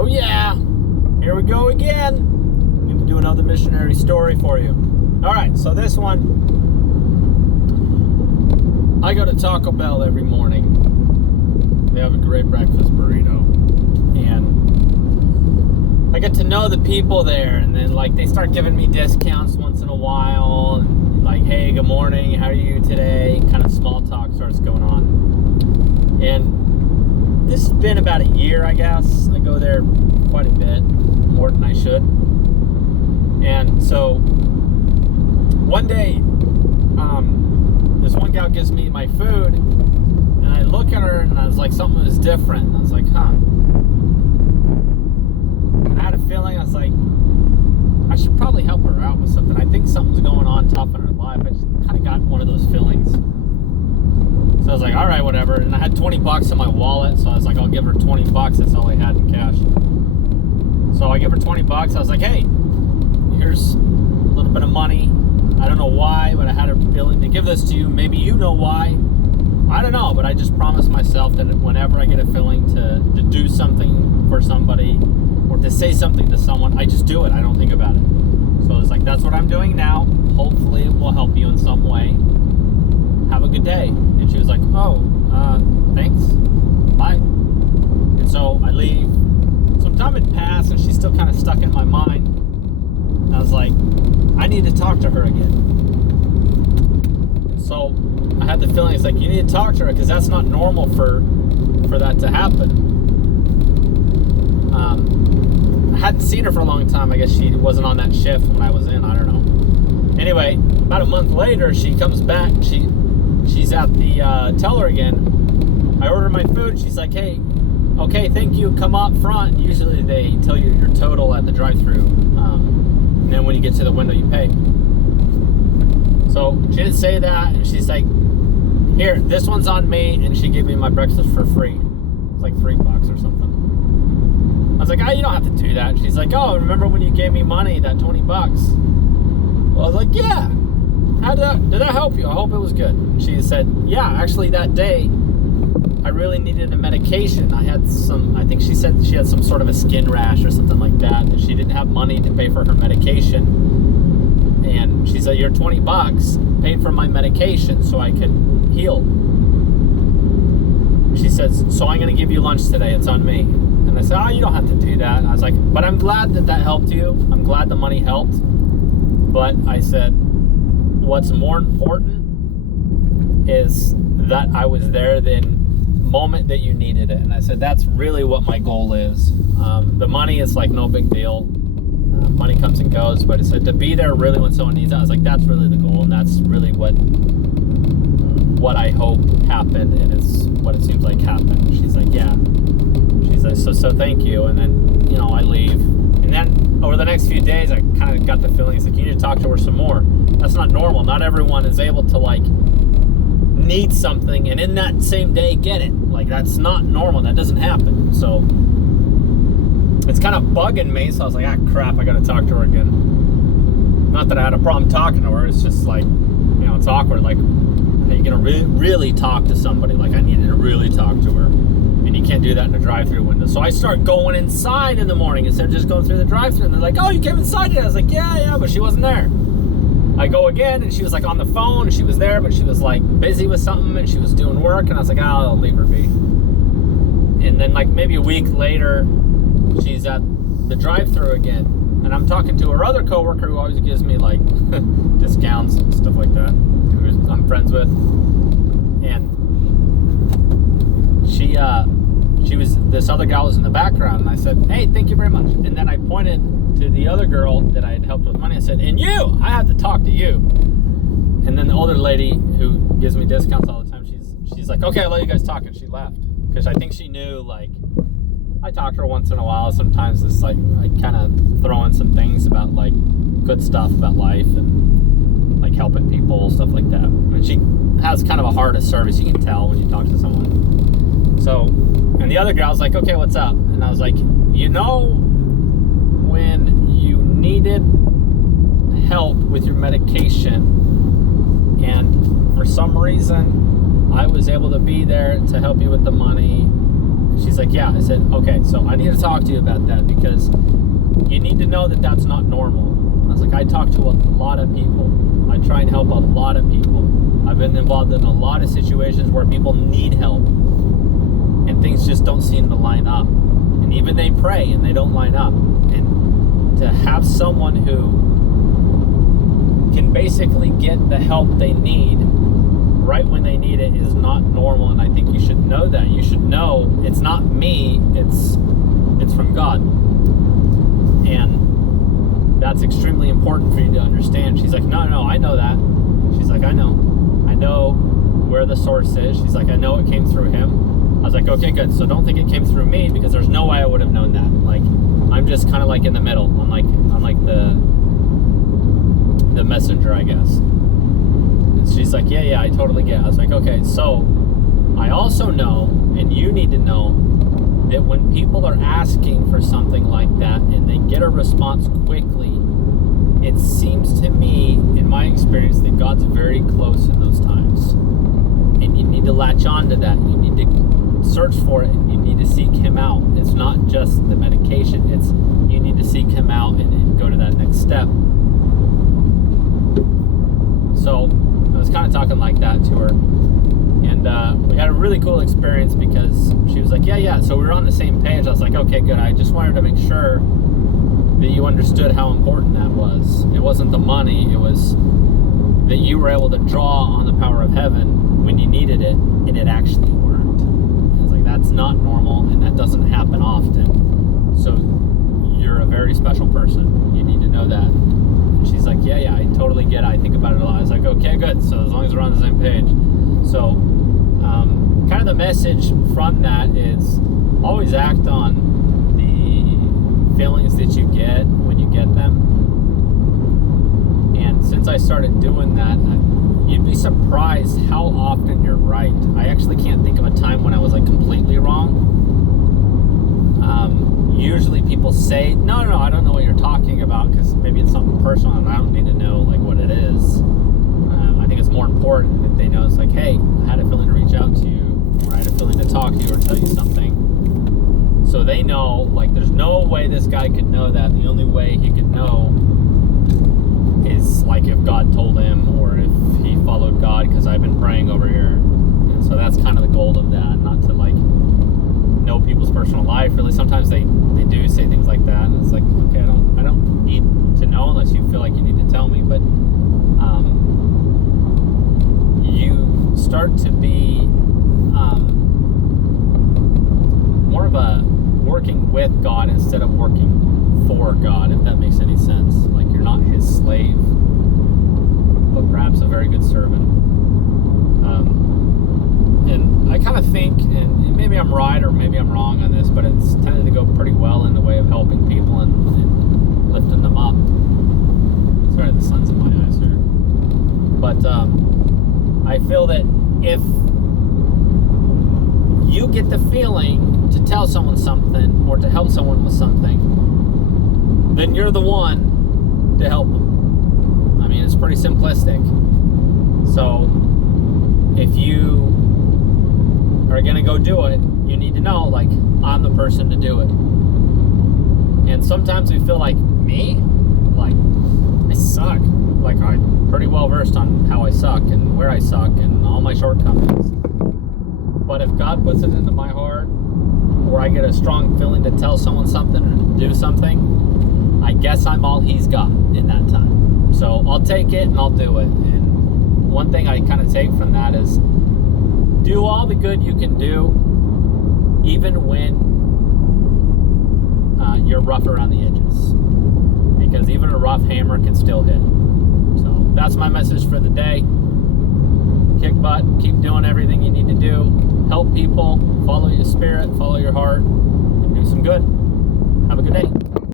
Oh yeah, here we go again. I'm going to do another missionary story for you. All right, so this one, I go to Taco Bell every morning. They have a great breakfast burrito. And I get to know the people there, and then like they start giving me discounts once in a while. And like, hey, good morning, how are you today? Kind of small talk starts going on. And this has been about a year, I guess. I go there quite a bit, more than I should. And so one day, this one gal gives me my food, and I look at her, and I was like, something was different. And I was like, huh. And I had a feeling, I was like, I should probably help her out with something. I think something's going on tough in her life. I just kind of got one of those feelings. So I was like, all right, whatever. And I had $20 in my wallet, so I was like, I'll give her $20. That's all I had in cash. So I give her $20. I was like, hey, here's a little bit of money. I don't know why, but I had a feeling to give this to you. Maybe you know why. I don't know, but I just promised myself that whenever I get a feeling to do something for somebody or to say something to someone, I just do it. I don't think about it. So it's like, that's what I'm doing now. Hopefully it will help you in some way. Have a good day. And she was like, oh, thanks. Bye. And so I leave. Some time had passed, and she's still kind of stuck in my mind. And I was like, I need to talk to her again. And so I had the feeling, it's like, you need to talk to her, because that's not normal for that to happen. I hadn't seen her for a long time. I guess she wasn't on that shift when I was in. I don't know. Anyway, about a month later, she comes back. She's at the teller again. I order my food. She's like, hey, okay, thank you. Come up front. Usually they tell you your total at the drive-thru. And then when you get to the window, you pay. So she didn't say that. And she's like, here, this one's on me. And she gave me my breakfast for free. It's like $3 or something. I was like, oh, you don't have to do that. She's like, oh, remember when you gave me money, that $20? Well, I was like, yeah. Did that help you? I hope it was good. She said, yeah, actually that day, I really needed a medication. I think she said she had some sort of a skin rash or something like that, and she didn't have money to pay for her medication. And she said, your $20 paid for my medication so I could heal. She says, so I'm going to give you lunch today. It's on me. And I said, oh, you don't have to do that. And I was like, but I'm glad that helped you. I'm glad the money helped. But I said, what's more important is that I was there the moment that you needed it. And I said, that's really what my goal is. The money is like no big deal. Money comes and goes. But I said, to be there really when someone needs it, I was like, that's really the goal. And that's really what I hope happened. And it's what it seems like happened. She's like, yeah. She's like, so thank you. And then, I leave. And then over the next few days, I kind of got the feeling, it's like, you need to talk to her some more. That's not normal. Not everyone is able to, like, need something and in that same day get it. Like, that's not normal. That doesn't happen. So it's kind of bugging me. So I was like, crap, I got to talk to her again. Not that I had a problem talking to her. It's just like, it's awkward. Like, are you going to really talk to somebody? Like, I needed to really talk to her. And you can't do that in a drive-thru window. So I start going inside in the morning instead of just going through the drive-thru. And they're like, oh, you came inside yet? I was like, yeah, but she wasn't there. I go again, and she was like on the phone, and she was there, but she was like busy with something, and she was doing work, and I was like, I'll leave her be. And then like maybe a week later, she's at the drive-thru again, and I'm talking to her other coworker who always gives me like discounts and stuff like that, who I'm friends with, and she was, this other gal was in the background, and I said, hey, thank you very much. And then I pointed to the other girl that I had helped with money. I said, and you, I have to talk to you. And then the older lady who gives me discounts all the time, she's like, okay, I'll let you guys talk. And she left. Because I think she knew, like, I talk to her once in a while. Sometimes it's like, I kind of throw in some things about, like, good stuff about life and, like, helping people, stuff like that. And she has kind of a heart of service. You can tell when you talk to someone. So, and the other girl's like, okay, what's up? And I was like, when you needed help with your medication and for some reason I was able to be there to help you with the money. she's like, yeah. I said, okay, so I need to talk to you about that because you need to know that that's not normal. I was like, I talk to a lot of people. I try and help a lot of people. I've been involved in a lot of situations where people need help and things just don't seem to line up. And even they pray and they don't line up. And to have someone who can basically get the help they need right when they need it is not normal. And I think you should know that. You should know it's not me, it's from God. And that's extremely important for you to understand. She's like, no, I know that. She's like, I know where the source is. She's like, I know it came through him. I was like, okay, good. So don't think it came through me because there's no way I would have known that. Like, I'm just kind of like in the middle. I'm like the messenger, I guess. And she's like, yeah, I totally get it. I was like, okay, so I also know, and you need to know, that when people are asking for something like that and they get a response quickly, it seems to me, in my experience, that God's very close in those times. And you need to latch on to that. You need to search for it. And you need to seek him out. It's not just the medication. It's you need to seek him out and go to that next step. So I was kind of talking like that to her. And we had a really cool experience because she was like, yeah. So we were on the same page. I was like, okay, good. I just wanted to make sure that you understood how important that was. It wasn't the money. It was that you were able to draw on the power of heaven when you needed it, and it actually worked. I was like, that's not normal, and that doesn't happen often. So you're a very special person. You need to know that. And she's like, yeah, I totally get it. I think about it a lot. I was like, okay, good. So as long as we're on the same page. So kind of the message from that is always act on the feelings that you get when you get them. And since I started doing that, you'd be surprised how often you're right. I actually can't think of a time when I was like completely wrong. Usually people say, no, I don't know what you're talking about because maybe it's something personal and I don't need to know like what it is. I think it's more important that they know it's like, hey, I had a feeling to reach out to you, or I had a feeling to talk to you or tell you something. So they know, like, there's no way this guy could know that. The only way he could know is like if God told him or if he followed God, because I've been praying over here. And so that's kind of the goal of that, not to like know people's personal life. Really, sometimes they do say things like that, and it's like, okay, I don't need to know unless you feel like you need to tell me. But you start to be more of a working with God instead of working for God, if that makes any sense. Like you're not his slave, but perhaps a very good servant. And I kind of think, and maybe I'm right or maybe I'm wrong on this, but it's tended to go pretty well in the way of helping people and lifting them up. Sorry, the sun's in my eyes here. But I feel that if you get the feeling to tell someone something or to help someone with something, then you're the one to help them. I mean, it's pretty simplistic. So if you are going to go do it, you need to know, like, I'm the person to do it. And sometimes we feel like, me? Like, I suck. Like, I'm pretty well versed on how I suck and where I suck and all my shortcomings. But if God puts it into my heart, or I get a strong feeling to tell someone something or do something, I guess I'm all he's got in that time. So I'll take it and I'll do it. And one thing I kind of take from that is do all the good you can do, even when you're rough around the edges. Because even a rough hammer can still hit. So that's my message for the day. Kick butt, keep doing everything you need to do. Help people, follow your spirit, follow your heart, and do some good. Have a good day.